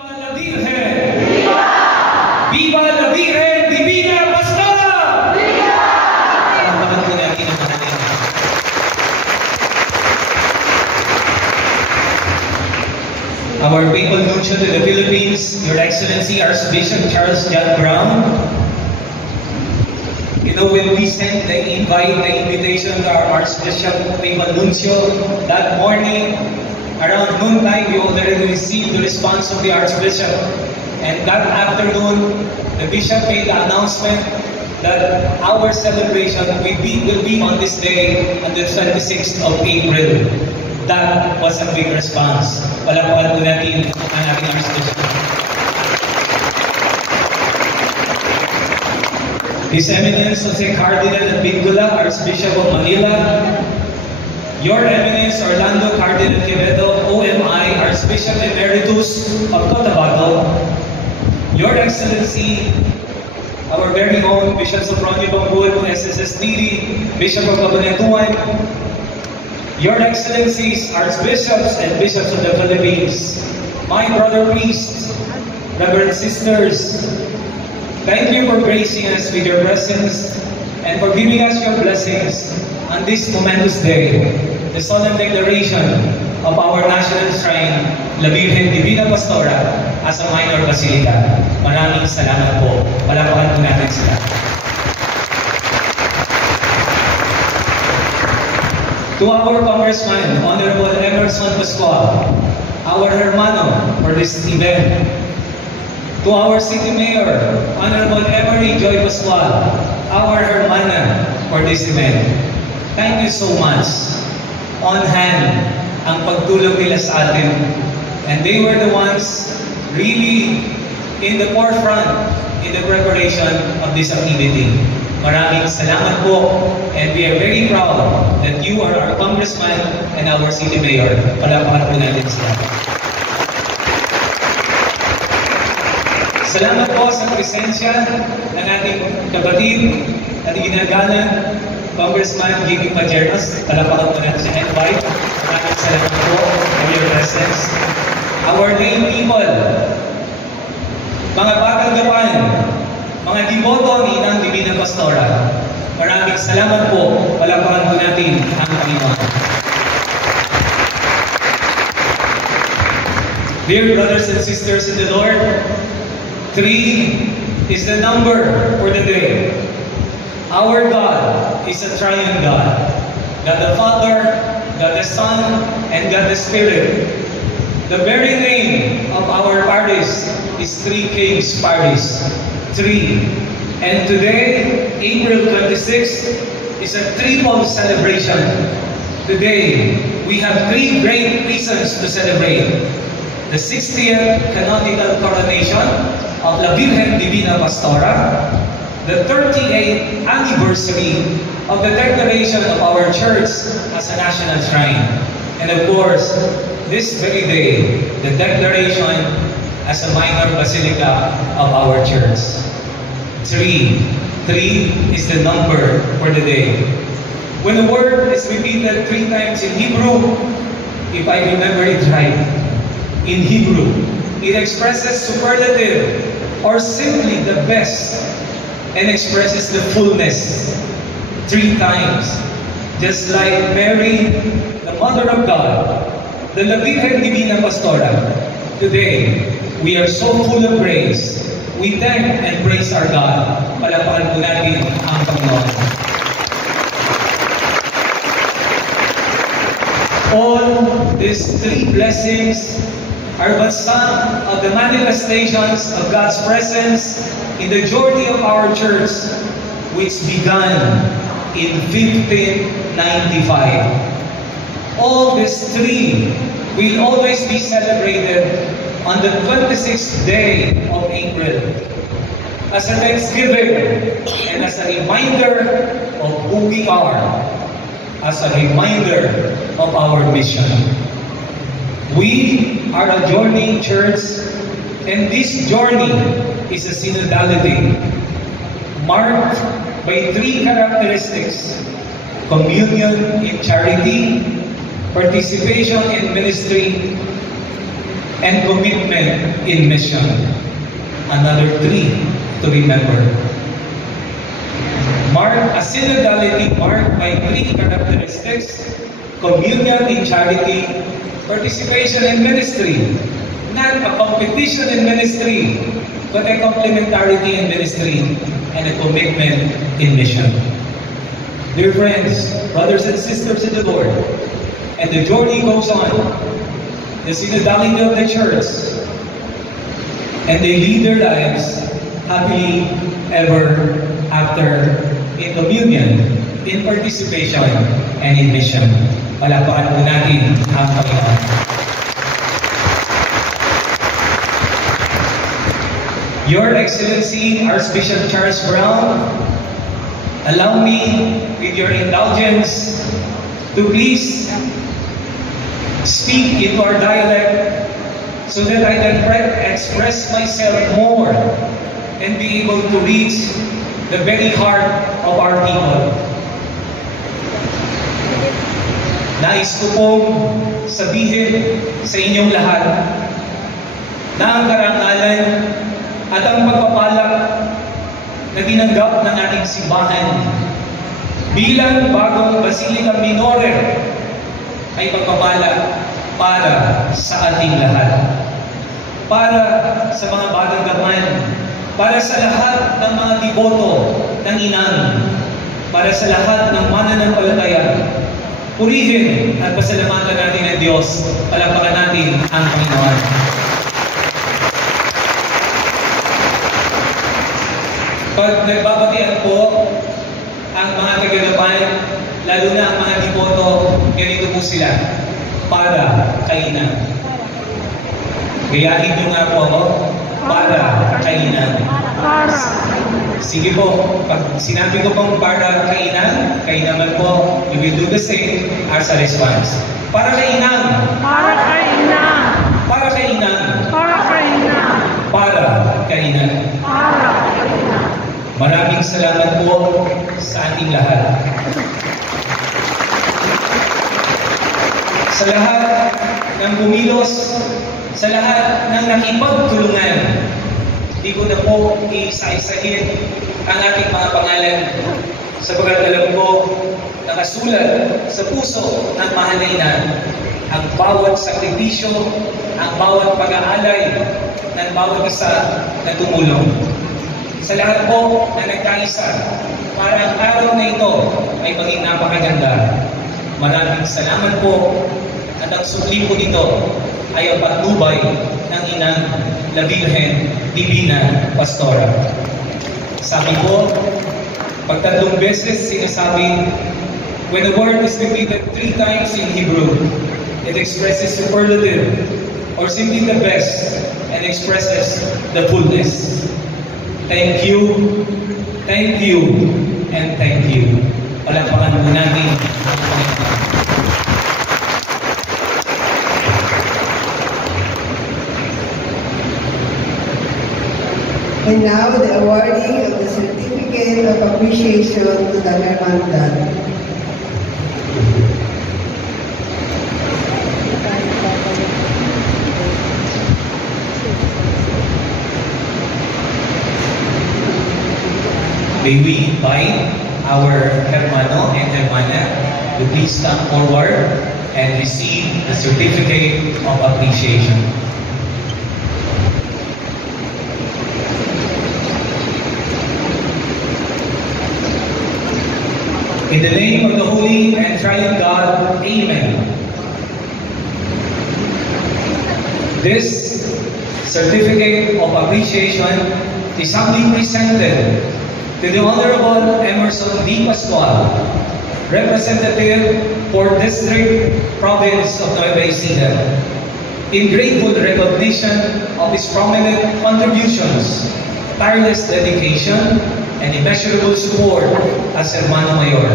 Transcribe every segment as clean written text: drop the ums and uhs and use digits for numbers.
Viva la Virgen! Viva! Viva la Virgen Divina Pastora! Viva! Palakpakan po natin ang pangalan. Our Papal Nuncio to the Philippines, Your Excellency Archbishop Charles John Brown. You know, when we sent the invitation to our Archbishop Papal Nuncio that morning, around noontime, we already received the response of the Archbishop. And that afternoon, the Bishop made the announcement that our celebration will be on this day, on the 26th of April. That was a big response. Palakpakan po natin ang ating Archbishop. His Eminence Jose Cardinal Bingula, Archbishop of Manila, Your Eminence Orlando Cardinal Quevedo, OMI, Archbishop Emeritus of Cotabato, Your Excellency, our very own Bishop Sopronio Bangul, SSSD, Bishop of Cabanatuan, Your Excellencies, Archbishops and Bishops of the Philippines, my brother priests, Reverend Sisters, thank you for gracing us with your presence and for giving us your blessings on this momentous day, the solemn declaration of our national shrine, La Virgen Divina Pastora, as a minor basilica. Maraming salamat po. Palakpakan po natin sila. To our Congressman, Honorable Emerson Pascual, our hermano for this event. To our City Mayor, Honorable Emery Joy Pascual, our hermana for this event. Thank you so much. On hand, ang pagtulong nila sa atin. And they were the ones really in the forefront in the preparation of this activity. Maraming salamat po, and we are very proud that you are our Congressman and our City Mayor. Palakpakan po natin sila. Salamat po sa presensya ng ating kapatid at ginagalan, Congressman Gigi Pajernos. Palakpakan po natin sa invite. Maraming salamat po for your presence. Our lay people, mga batang gawan, mga deboto ni Inang Divina Pastora, maraming salamat po. Palakpakan po natin ang Panginoon. Dear brothers and sisters in the Lord, 3 is the number for the day. Our God is a triune God. God the Father, God the Son, and God the Spirit. The very name of our parish is Three Kings Parish. 3. And today, April 26th, is a triple celebration. Today, we have 3 great reasons to celebrate. The 60th canonical coronation of La Virgen Divina Pastora, the 38th anniversary of the declaration of our church as a national shrine, and of course, this very day, the declaration as a minor basilica of our church. 3 is the number for the day. When the word is repeated 3 times in Hebrew, if I remember it right, in Hebrew, it expresses superlative or simply the best and expresses the fullness 3 times. Just like Mary, the Mother of God, the La Virgen Divina Pastora. Today, we are so full of grace. We thank and praise our God. Palakpakan po natin ang Panginoon. All these 3 blessings are but some of the manifestations of God's presence in the journey of our church, which began in 1595. All these 3 will always be celebrated on the 26th day of April as a thanksgiving and as a reminder of who we are, as a reminder of our mission. We are a journeying church, and this journey is a synodality marked by 3 characteristics: communion in charity, participation in ministry, and commitment in mission. Another 3 to remember. A synodality marked by 3 characteristics: communion in charity, participation in ministry, not a competition in ministry, but a complementarity in ministry, and a commitment in mission. Dear friends, brothers and sisters in the Lord, and the journey goes on. The synodality of the church, and they lead their lives happily ever after in communion, in participation, and in mission. Palakpakan po natin ang Panginoon. Your Excellency, Archbishop Charles Brown, allow me, with your indulgence, to please speak into our dialect so that I can express myself more and be able to reach the very heart of our people. Nais ko pong sabihin sa inyong lahat na ang karangalan at ang pagpapalak na tinanggap ng ating simbahan bilang bagong Basilica Minore ay pagpapalak para sa ating lahat. Para sa mga bagong gaman, para sa lahat ng mga deboto ng Inang, para sa lahat ng mananampalataya. Purihin at pasalamatan natin ang Diyos. Palakpakan natin ang Panginoon. Pag nagbabatian po ang mga tagagapan, lalo na ang mga deboto, ganito po sila, para kay Inang. Gayahin nyo nga po ako, para kay Inang. Sige po, pag sinabi ko pong para kay Inang, kayo naman po, you will do the same as a response. Para kay Inang. Para kay Inang. Para kay Inang. Para kay Inang. Para kay Inang. Para kay Inang. Maraming salamat po sa ating lahat. Sa lahat ng bumilos, sa lahat ng nakipagtulungan, hindi ko na po iisa-isahin ang ating mga pangalan sapagkat alam ko nakasulat sa puso ng mahal na Ina ang bawat sakripisyo, ang bawat pag-aalay ng bawat isa na tumulong. Sa lahat po na nagkaisa para ang araw na ito ay maging napakaganda. Maraming salamat po at ang sukli po nito ay ang patnubay ng Inang La Virgen Divina Pastora. Sabi po, pag 3 beses sinasabi, when the word is repeated 3 times in Hebrew, it expresses superlative or simply the best and expresses the fullness. Thank you, and thank you. Palakpakan po natin ang Panginoon. And now, the awarding of the Certificate of Appreciation to the Hermandad. May we invite our Hermano and Hermana to please come forward and receive the Certificate of Appreciation. In the name of the Holy and Triune God, Amen. This Certificate of Appreciation is humbly presented to the Honorable Emerson D. Pascual, Representative for District Province of Nueva Ecija, in grateful recognition of his prominent contributions, tireless dedication, and immeasurable support as Hermano Mayor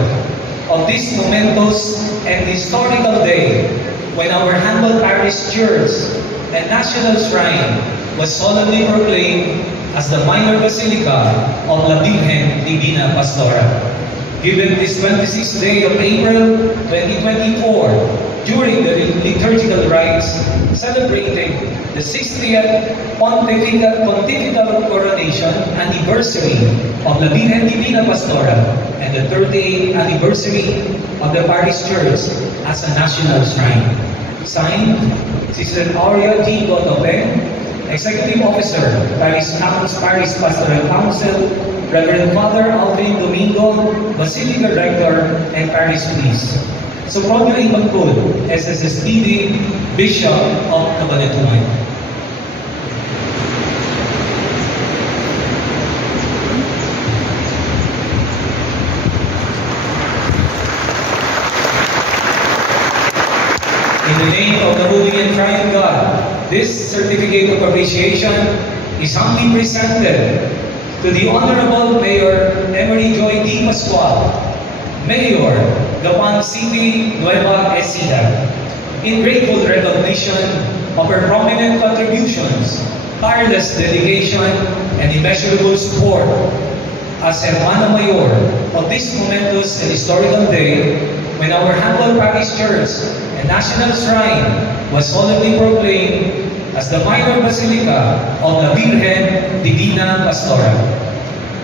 of this momentous and historical day when our humble parish church and national shrine was solemnly proclaimed as the minor basilica of La Virgen Divina Pastora. Given this 26th day of April 2024, during the liturgical rites celebrating the 60th Pontifical Coronation Anniversary of La Virgen Divina Pastora and the 38th anniversary of the Parish Church as a national shrine. Signed, Sister Aurea T. Gotope, Executive Officer, Parish Pastoral Council, Reverend Father Alvin Domingo, Basilica Rector, and Parish Priest. Soprano Ibangkul, SSSPD, Bishop of Cabanatuan. In the name of the Holy and Triune God, this certificate of appreciation is humbly presented to the Honorable Mayor Emery Joy D. Pascual, Mayor, Gapan City, Nueva Ecija, in grateful recognition of her prominent contributions, tireless dedication, and immeasurable support as Hermana Mayor of this momentous and historical day when our humble parish church and national shrine was solemnly proclaimed as the minor basilica of La Virgen Divina Pastora.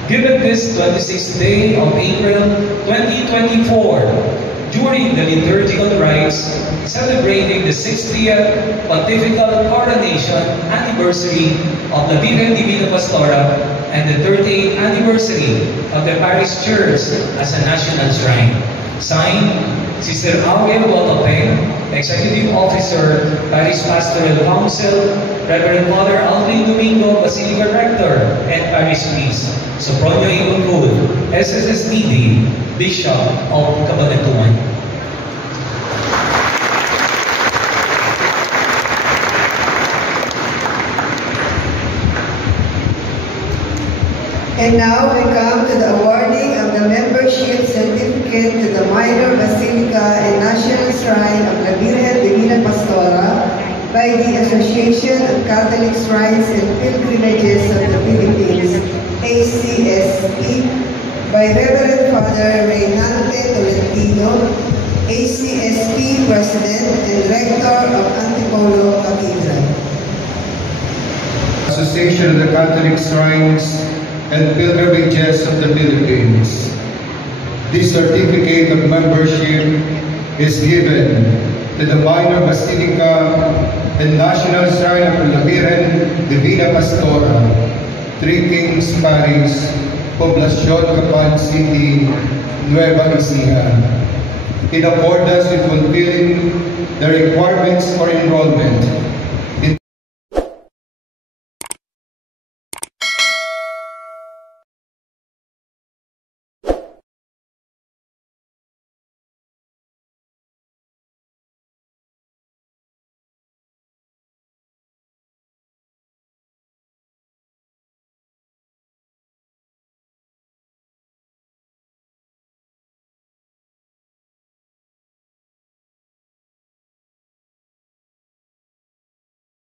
Given this 26th day of April 2024, during the liturgical rites celebrating the 60th Pontifical Coronation Anniversary of La Virgen Divina Pastora and the 38th anniversary of the Parish Church as a national shrine. Signed, Sister Aurea Gotope, Executive Officer, Parish Pastoral Council, Reverend Father Alvin Domingo, Basilica Rector, and Parish Priest. Soprano Ibangkul, SSSPD, Bishop of Cabanatuan. And now we come to the awarding of the membership certificate to the Minor Basilica and National Shrine of La Virgen Divina Pastora by the Association of Catholic Shrines and Pilgrimages of the Philippines, ACSP, by Reverend Father Reynante Tolentino, ACSP President and Rector of Antipolo Cathedral. Association of the Catholic Shrines and Pilgrimages of the Philippines. This certificate of membership is given to the Minor Basilica and National Shrine of La Virgen Divina Pastora, Three Kings Parish, Poblacion Gapan City, Nueva Ecija, in accordance with fulfilling the requirements for enrollment